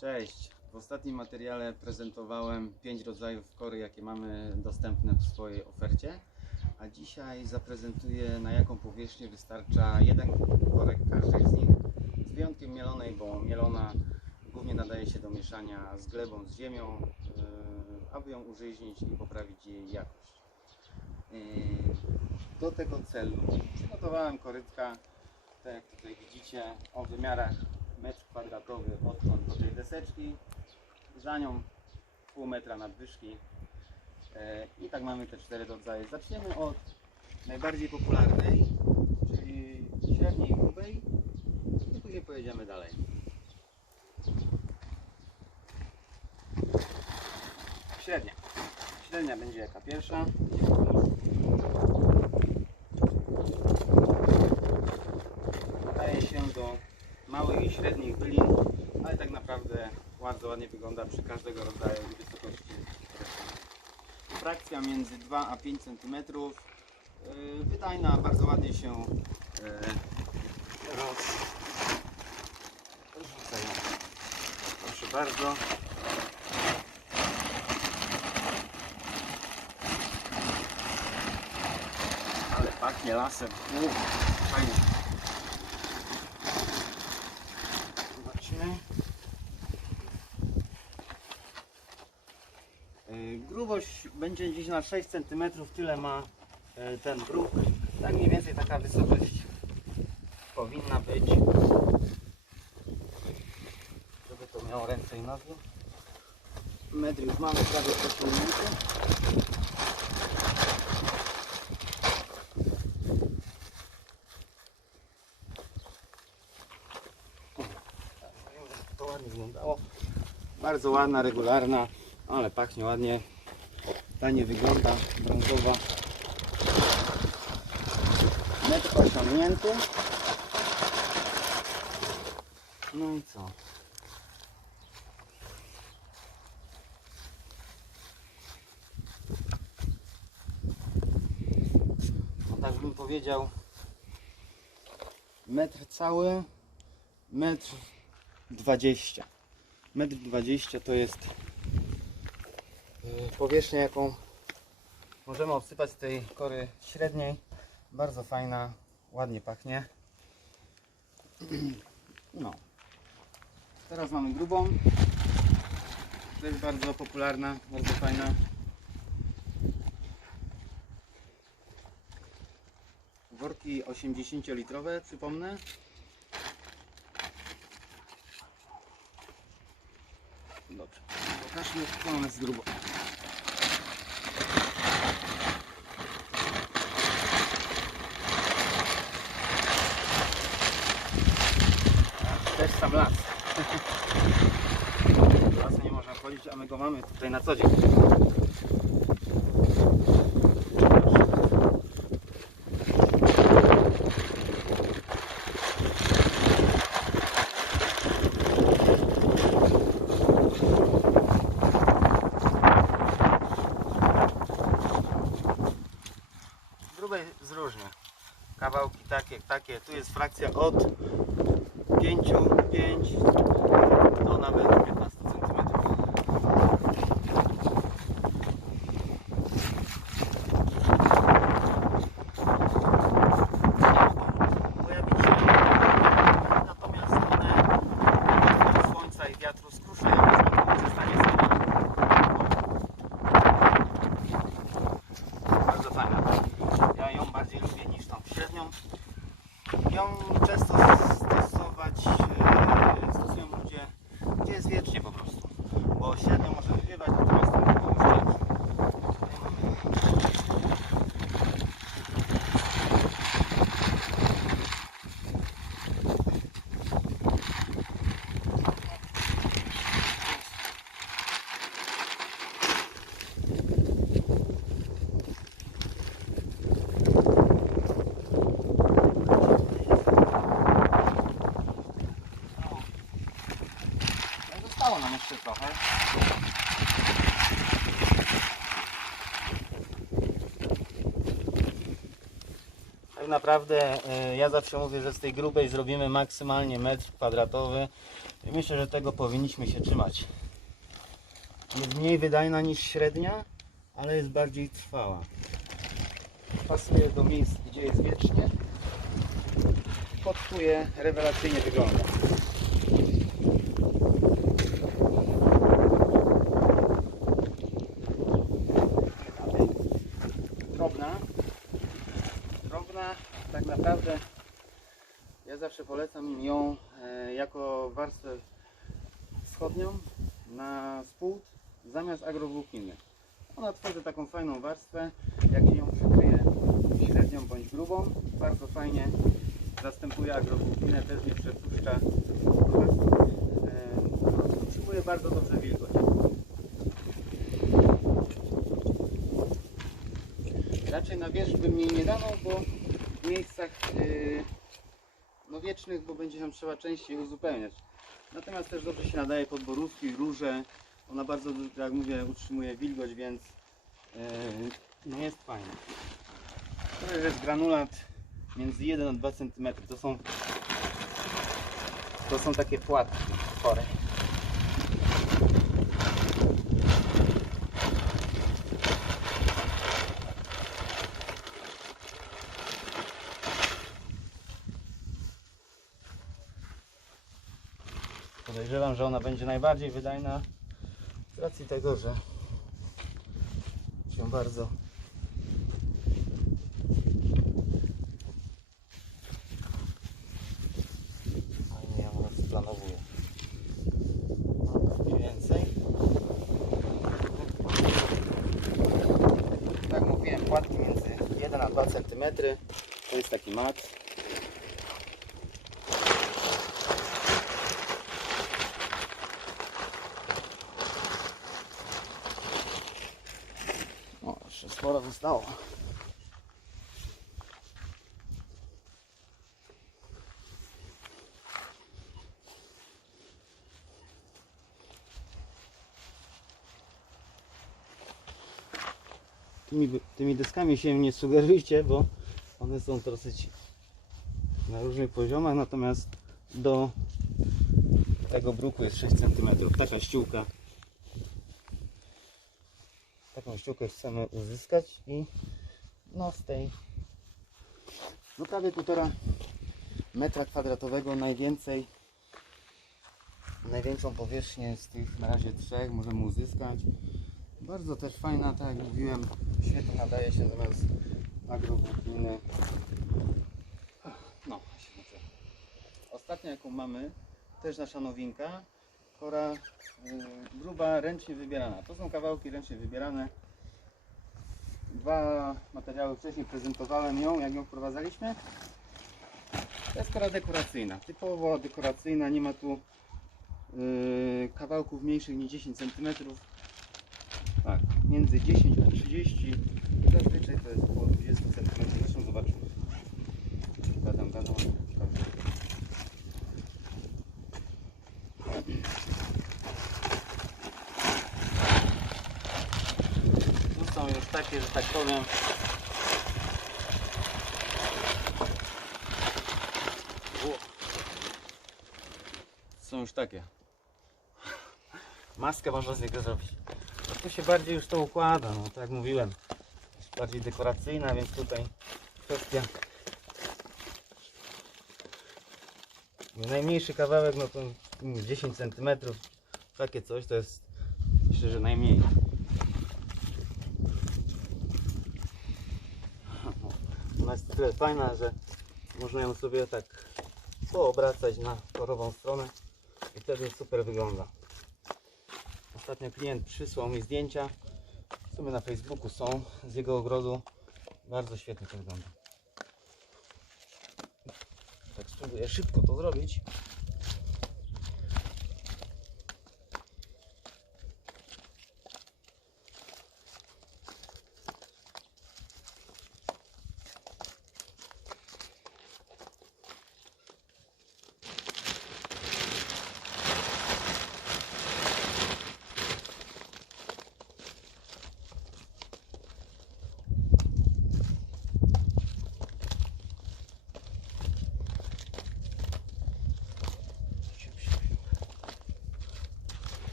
Cześć. W ostatnim materiale prezentowałem pięć rodzajów kory, jakie mamy dostępne w swojej ofercie. A dzisiaj zaprezentuję na jaką powierzchnię wystarcza jeden korek każdej z nich. Z wyjątkiem mielonej, bo mielona głównie nadaje się do mieszania z glebą, z ziemią, yy, aby ją użyźnić i poprawić jej jakość. Yy, Do tego celu przygotowałem korytka, tak jak tutaj widzicie, o wymiarach metr kwadratowy odkąd do tej deseczki, za nią pół metra nadwyżki E, i tak mamy te cztery rodzaje. Zaczniemy od najbardziej popularnej, czyli średniej grubej i później pojedziemy dalej. Średnia. Średnia będzie jaka pierwsza. Nadaje się do małych i średnich bylin, ale tak naprawdę bardzo ładnie wygląda przy każdego rodzaju i wysokości. Frakcja między 2 a 5 cm. Wydajna, bardzo ładnie się e, roz... rozrzucają. Proszę bardzo. Ale pachnie lasem. Uff, fajnie. Zobaczmy. Yy, Grubość będzie gdzieś na 6 cm, tyle ma yy, ten bruk. Tak mniej więcej taka wysokość powinna być. Żeby to miało ręce i nogi. Metr już mamy prawie przesunięty. to ładnie wyglądało. Bardzo ładna, regularna, ale pachnie ładnie. Fajnie wygląda, brązowa. Metr osiągnięty. No i co? No tak bym powiedział. Metr cały, metr 20. Metr 20 to jest yy, powierzchnia, jaką możemy obsypać z tej kory średniej. Bardzo fajna, ładnie pachnie. No. Teraz mamy grubą. To jest bardzo popularna, bardzo fajna. Worki 80-litrowe, przypomnę. Dobrze. Pokażmy, co ona jest grubo. Sam las. Lasu nie można wchodzić, a my go mamy tutaj na co dzień. grubej z różnie. Kawałki takie, takie. Tu jest frakcja od 5, 5 do nawet 15 cm. Pojawić się. Natomiast one od słońca i wiatru skruszają, już przestanie zginąć. Bardzo fajna. Ja ją bardziej lubię niż tą średnią. Ją często stosować e, stosują ludzie, gdzie jest wiecznie po prostu. Bo średnią może wywiewać, natomiast tą drugą już nie. Tutaj mamy No, Zostało nam jeszcze trochę. Tak naprawdę e, ja zawsze mówię, że z tej grubej zrobimy maksymalnie metr kwadratowy. I myślę, że tego powinniśmy się trzymać. Jest mniej wydajna niż średnia, ale jest bardziej trwała. Pasuje do miejsc, gdzie jest wiecznie. Podkuje, rewelacyjnie wygląda. Drobna. Drobna, tak naprawdę ja zawsze polecam ją e, jako warstwę wschodnią na spód zamiast agrowłókniny. Ona tworzy taką fajną warstwę, jak się ją przykryje średnią bądź grubą, bardzo fajnie zastępuje agrowłókninę, też nie przepuszcza warstwy. E, utrzymuje bardzo dobrze wilgoć. Raczej na wierzch bym jej nie dawał, bo w miejscach yy, no wiecznych, bo będzie ją trzeba częściej uzupełniać. Natomiast też dobrze się nadaje pod borówki, róże. Ona bardzo, jak mówię, utrzymuje wilgoć, więc yy, jest fajna. To jest granulat między 1 a 2 cm. To są, to są takie płatki chore. Podejrzewam, że ona będzie najbardziej wydajna z racji tego, że się bardzo fajnie ją rozplanowuje. Mniej więcej. Tak mówiłem, płatki między 1 a 2 cm. To jest taki mat. Sporo zostało. Tymi, tymi deskami się nie sugerujcie, bo one są dosyć na różnych poziomach, natomiast do tego bruku jest 6 cm. Taka ściółka taką ściółkę chcemy uzyskać i no z tej no prawie półtora metra kwadratowego najwięcej największą powierzchnię z tych na razie trzech możemy uzyskać. Bardzo też fajna, tak jak mówiłem świetnie nadaje się zamiast agrowłókniny. No to. ostatnia jaką mamy też nasza nowinka kora y, gruba, ręcznie wybierana. To są kawałki ręcznie wybierane. Dwa materiały wcześniej prezentowałem ją, jak ją wprowadzaliśmy. To jest kora dekoracyjna, typowo dekoracyjna, nie ma tu y, kawałków mniejszych niż 10 cm. Tak, między 10 a 30 zazwyczaj to jest około 20 cm. Zresztą zobaczymy. Gadam, gadam. Tu są już takie, że tak powiem. Są już takie. Maskę można z niego zrobić. No tu się bardziej już to układa, no tak jak mówiłem. Jest bardziej dekoracyjna, więc tutaj kwestia. Najmniejszy kawałek, no to mm, 10 cm. Takie coś to jest myślę, że najmniej. Ona jest tyle fajna, że można ją sobie tak poobracać na korową stronę i wtedy super wygląda. Ostatnio klient przysłał mi zdjęcia, w sumie na Facebooku są, z jego ogrodu. Bardzo świetnie to wygląda. Tak spróbuję szybko to zrobić.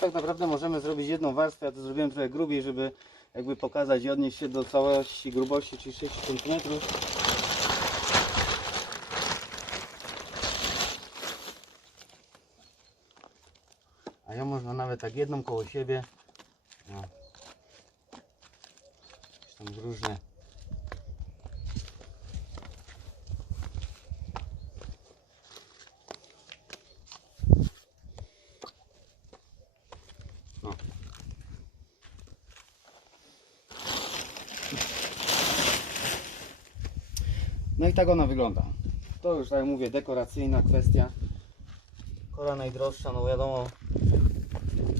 Tak naprawdę możemy zrobić jedną warstwę, ja to zrobiłem trochę grubiej, żeby jakby pokazać i odnieść się do całości grubości, czyli 6 cm. A ją można nawet tak jedną koło siebie. No. Tam różne. Tak ona wygląda. To już tak jak mówię, dekoracyjna kwestia. Kora najdroższa, no wiadomo,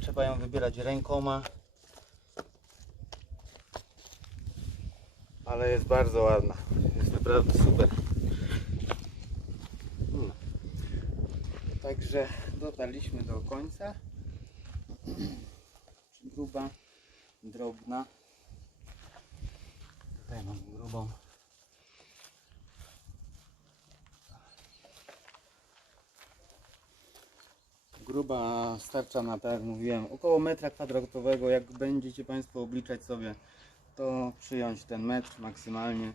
trzeba ją wybierać rękoma. Ale jest bardzo ładna. Jest naprawdę super. Hmm. Także dotarliśmy do końca. Gruba, drobna. Tutaj mam grubą. Gruba starcza na, tak jak mówiłem, około metra kwadratowego. Jak będziecie Państwo obliczać sobie, to przyjąć ten metr maksymalnie.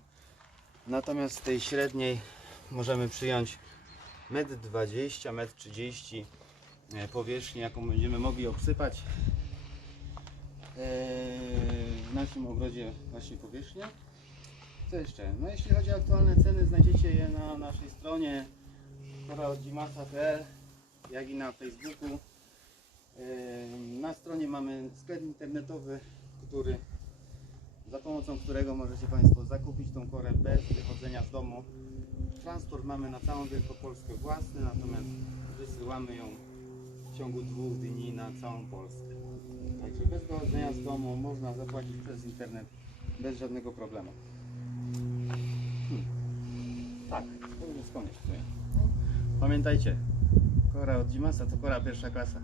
Natomiast z tej średniej możemy przyjąć metr 20, metr 30 e, powierzchni, jaką będziemy mogli obsypać e, w naszym ogrodzie właśnie powierzchnię. Co jeszcze? No jeśli chodzi o aktualne ceny, znajdziecie je na naszej stronie koraodzimasa.pl jak i na Facebooku. Na stronie mamy sklep internetowy, który, za pomocą którego możecie Państwo zakupić tą korę bez wychodzenia z domu. Transport mamy na całą Wielkopolskę własny, natomiast wysyłamy ją w ciągu dwóch dni na całą Polskę. Także bez wychodzenia z domu można zapłacić przez internet bez żadnego problemu. Hmm. Tak, to już jest koniec. Pamiętajcie, Kora od Dimasa to kora pierwsza klasa.